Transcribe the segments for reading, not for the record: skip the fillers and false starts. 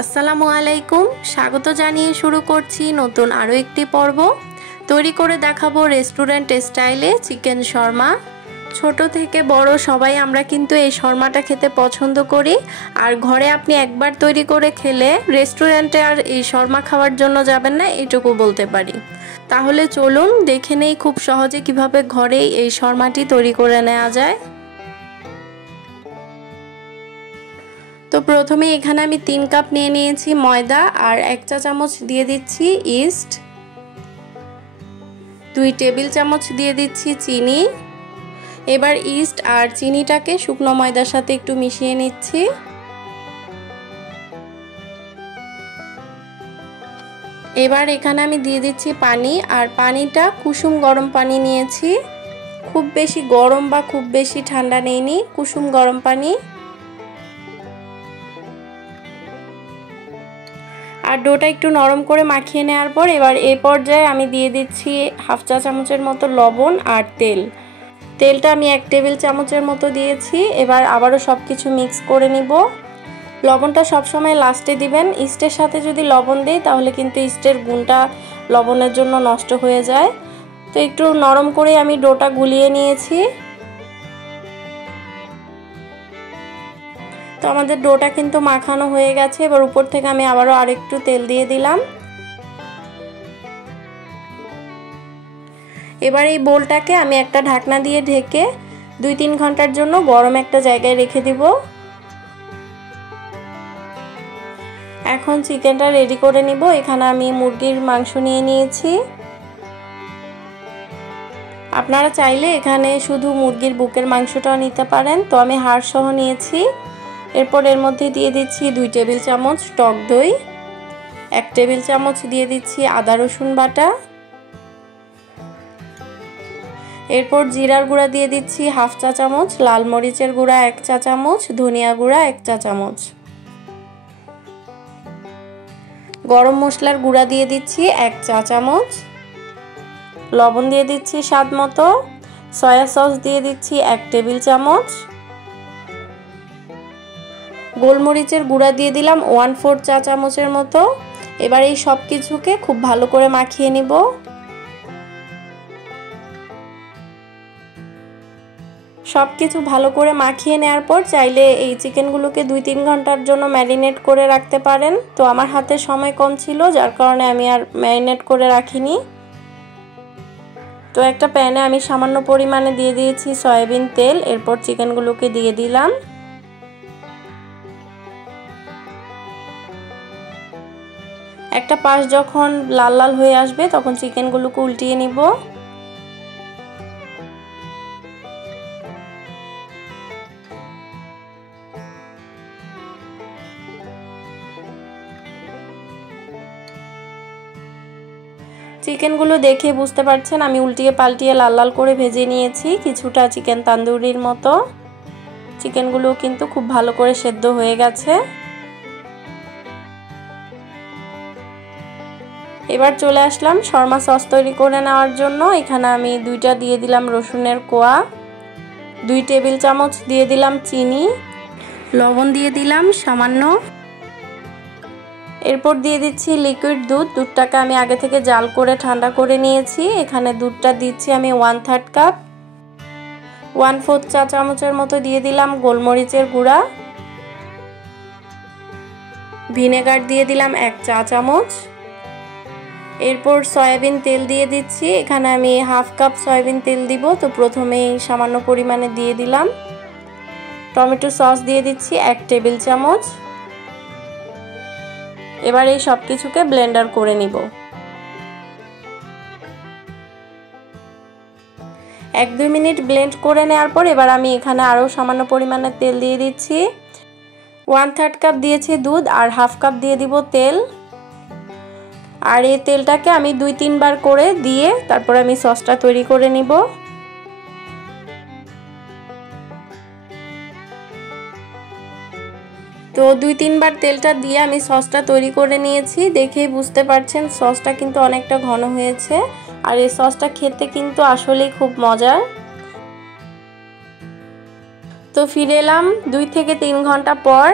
আসসালামু আলাইকুম, স্বাগত জানিয়ে শুরু করছি নতুন আরও একটি পর্ব। তৈরি করে দেখাবো রেস্টুরেন্ট স্টাইলে চিকেন শর্মা। ছোট থেকে বড় সবাই আমরা কিন্তু এই শর্মাটা খেতে পছন্দ করি, আর ঘরে আপনি একবার তৈরি করে খেলে রেস্টুরেন্টে আর এই শর্মা খাওয়ার জন্য যাবেন না, এইটুকু বলতে পারি। তাহলে চলুন দেখে নেই খুব সহজে কিভাবে ঘরেই এই শর্মাটি তৈরি করে নেওয়া যায়। তো প্রথমে এখানে আমি 3 কাপ নিয়ে নিয়েছি ময়দা, আর 1 চা চামচ দিয়ে দিচ্ছি ইস্ট, 2 টেবিল চামচ দিয়ে দিচ্ছি চিনি। এবার ইস্ট আর চিনিটাকে শুকনো ময়দার সাথে একটু মিশিয়ে নিচ্ছি। এবার এখানে আমি দিয়ে দিচ্ছি পানি, আর পানিটা কুসুম গরম পানি নিয়েছি, খুব বেশি গরম বা খুব বেশি ঠান্ডা নেইনি, কুসুম গরম পানি। আর ডোটা একটু নরম করে মাখিয়ে নেওয়ার পর এবার এই পর্যায়ে আমি দিয়ে দিচ্ছি 1/2 চা চামচের মতো লবণ আর তেলটা আমি 1 টেবিল চামচের মতো দিয়েছি। এবার আবারও সব কিছু মিক্স করে নিব। লবণটা সবসময় লাস্টে দিবেন। ইস্টের সাথে যদি লবণ দেই তাহলে কিন্তু ইস্টের গুণটা লবণের জন্য নষ্ট হয়ে যায়। তো একটু নরম করে আমি ডোটা গুলিয়ে নিয়েছি। তো আমাদের ডোটা কিন্তু মাখানো হয়ে গেছে। এবার উপর থেকে আমি আবারও আরেকটু তেল দিয়ে দিলাম। এবার এই বোলটাকে আমি একটা ঢাকনা দিয়ে ঢেকে 2-3 ঘন্টার জন্য গরম একটা জায়গায় রেখে দিব। এখন চিকেনটা রেডি করে নিব। এখানে আমি মুরগির মাংস নিয়ে নিয়েছি। আপনারা চাইলে এখানে শুধু মুরগির বুকের মাংসটাও নিতে পারেন, তো আমি হাড় সহ নিয়েছি। এরপর এর মধ্যে দিয়ে দিচ্ছি 2 টেবিল চামচ টক দই, 1 টেবিল চামচ দিয়ে দিচ্ছি আদা রসুন বাটা। এরপর জিরার গুঁড়া দিয়ে দিচ্ছি 1/2 চা চামচ, লাল মরিচের গুঁড়া 1 চা চামচ, ধনিয়া গুঁড়া 1 চা চামচ, গরম মশলার গুঁড়া দিয়ে দিচ্ছি 1 চা চামচ, লবণ দিয়ে দিচ্ছি স্বাদ মতো, সয়া সস দিয়ে দিচ্ছি 1 টেবিল চামচ, গোলমরিচের গুঁড়া দিয়ে দিলাম 1/4 চা চামচের মতো। এবার এই সব কিছুকে খুব ভালো করে মাখিয়ে নিব। সব কিছু ভালো করে মাখিয়ে নেওয়ার পর চাইলে এই চিকেনগুলোকে 2-3 ঘন্টার জন্য ম্যারিনেট করে রাখতে পারেন। তো আমার হাতে সময় কম ছিল, যার কারণে আমি আর ম্যারিনেট করে রাখিনি। তো একটা প্যানে আমি সামান্য পরিমাণে দিয়ে দিয়েছি সয়াবিন তেল। এরপর চিকেনগুলোকে দিয়ে দিলাম। একটা পাশ যখন লাল লাল হয়ে আসবে তখন চিকেনগুলোকে উল্টিয়ে নিব। চিকেনগুলো দেখে বুঝতে পারছেন আমি উল্টিয়ে পাল্টিয়ে লাল লাল করে ভেজে নিয়েছি, কিছুটা চিকেন তান্দুরির মতো। চিকেনগুলো কিন্তু খুব ভালো করে সেদ্ধ হয়ে গেছে। এবার চলে আসলাম শর্মা সস তৈরি করে নেওয়ার জন্য। এখানে আমি 2টা দিয়ে দিলাম রসুনের কোয়া, 2 টেবিল চামচ দিয়ে দিলাম চিনি, লবণ দিয়ে দিলাম সামান্য। এরপর দিয়ে দিচ্ছি লিকুইড দুধ। দুধটাকে আমি আগে থেকে জাল করে ঠান্ডা করে নিয়েছি। এখানে দুধটা দিচ্ছি আমি 1/3 কাপ। 1/4 চা চামচের মতো দিয়ে দিলাম গোলমরিচের গুঁড়া, ভিনেগার দিয়ে দিলাম 1 চা চামচ। এরপর সয়াবিন তেল দিয়ে দিচ্ছি। এখানে আমি 1/2 কাপ সয়াবিন তেল দিব, তো প্রথমেই সামান্য পরিমাণে দিয়ে দিলাম। টমেটো সস দিয়ে দিচ্ছি 1 টেবিল চামচ। এবার এই সব কিছুকে ব্লেন্ডার করে নিব। 1-2 মিনিট ব্লেন্ড করে নেওয়ার পর এবার আমি এখানে আরও সামান্য পরিমাণে তেল দিয়ে দিচ্ছি। 1/3 কাপ দিয়েছি দুধ, আর 1/2 কাপ দিয়ে দিব তেল। আর এই তেলটাকে আমি 2-3 বার করে দিয়ে তারপর আমি সসটা তৈরি করে নিব। তো 2-3 বার তেলটা দিয়ে আমি সসটা তৈরি করে নিয়েছি। দেখেই বুঝতে পারছেন সসটা কিন্তু অনেকটা ঘন হয়েছে, আর এই সসটা খেতে কিন্তু আসলেই খুব মজার। তো ফিরে এলাম 2 থেকে 3 ঘন্টা পর।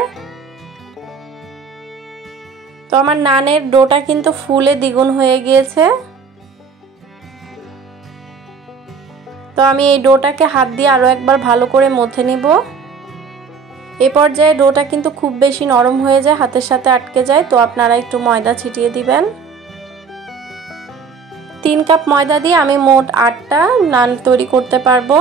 তো আমার নানের ডোটা কিন্তু ফুলে দ্বিগুণ হয়ে গিয়েছে। তো আমি এই ডোটাকে হাত দিয়ে আরো একবার ভালো করে মথে নিব। এই পর্যায়ে ডোটা কিন্তু খুব বেশি নরম হয়ে যায়, হাতের সাথে আটকে যায়, তো আপনারা একটু ময়দা ছিটিয়ে দিবেন। 3 কাপ ময়দা দিয়ে আমি মোট 8টা নান তৈরি করতে পারবো।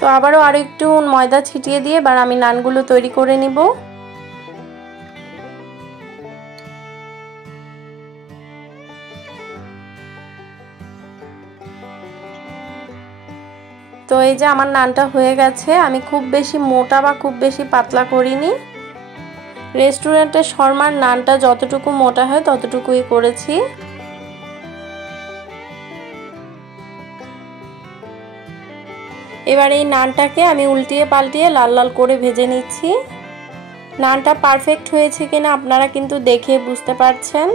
তো আবারও আরো একটু ময়দা ছিটিয়ে দিয়ে এবার আমি নানগুলো তৈরি করে নিব। তো এই যে আমার নানটা হয়ে গেছে। আমি খুব বেশি মোটা বা খুব বেশি পাতলা করিনি। রেস্টুরেন্টের শর্মার নানটা যতটুকু মোটা হয় ততটুকুই করেছি। এবার এই নানটাকে আমি উল্টিয়ে পাল্টিয়ে লাল লাল করে ভেজে নিচ্ছি। নানটা পারফেক্ট হয়েছে কিনা আপনারা কিন্তু দেখে বুঝতে পারছেন।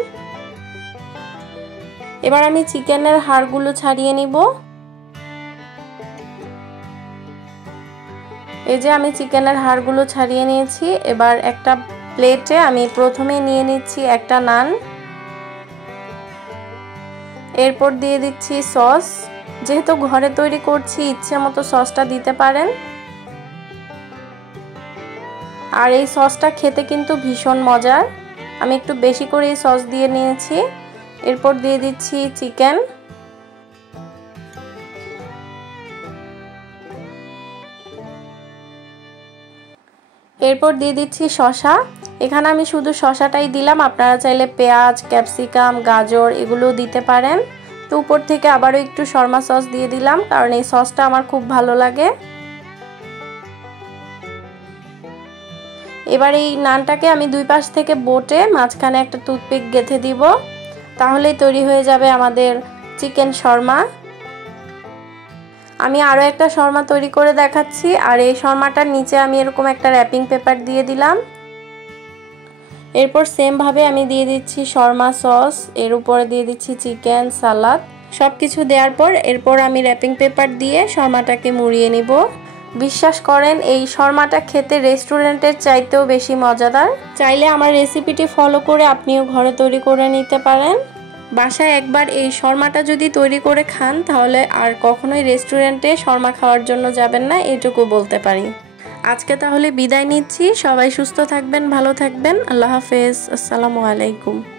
এবার আমি চিকেনের হাড়গুলো ছাড়িয়ে নিব। এই যে আমি চিকেনের হাড়গুলো ছাড়িয়ে নিয়েছি। এবার একটা প্লেটে আমি প্রথমে নিয়ে নিচ্ছি একটা নান, এরপর দিয়ে দিচ্ছি সস। যেহেতু ঘরে তৈরি করছি ইচ্ছে মতো সসটা দিতে পারেন। আর এই সসটা খেতে কিন্তু ভীষণ মজার। আমি একটু বেশি করে এই সস দিয়ে নিয়েছি। এরপর দিয়ে দিচ্ছি চিকেন। এরপর দিয়ে দিচ্ছি শসা। এখানে আমি শুধু শসাটাই দিলাম, আপনারা চাইলে পেঁয়াজ, ক্যাপসিকাম, গাজর এগুলো দিতে পারেন। তো উপর থেকে আবারও একটু শর্মা সস দিয়ে দিলাম, কারণ এই সসটা আমার খুব ভালো লাগে। এবার এই নানটাকে আমি 2 পাশ থেকে বটে মাঝখানে একটা টুথপিক গেঁথে দিব, তাহলেই তৈরি হয়ে যাবে আমাদের চিকেন শর্মা। আমি আরও একটা শর্মা তৈরি করে দেখাচ্ছি। আর এই শর্মাটার নিচে আমি এরকম একটা র্যাপিং পেপার দিয়ে দিলাম। এরপর সেম ভাবে আমি দিয়ে দিচ্ছি শর্মা সস, এর উপরে দিয়ে দিচ্ছি চিকেন, সালাদ, সবকিছু দেওয়ার পর এরপর আমি র্যাপিং পেপার দিয়ে শর্মাটাকে মুড়িয়ে নিব। বিশ্বাস করেন এই শর্মাটা খেতে রেস্টুরেন্টের চাইতেও বেশি মজাদার। চাইলে আমার রেসিপিটি ফলো করে আপনিও ঘরে তৈরি করে নিতে পারেন। বাসায় একবার এই শর্মাটা যদি তৈরি করে খান তাহলে আর কখনোই রেস্টুরেন্টে শর্মা খাওয়ার জন্য যাবেন না, এটুকু বলতে পারি। আজকে তাহলে বিদায় নিচ্ছি। সবাই সুস্থ থাকবেন, ভালো থাকবেন। আল্লাহ হাফেজ। আসসালামু আলাইকুম।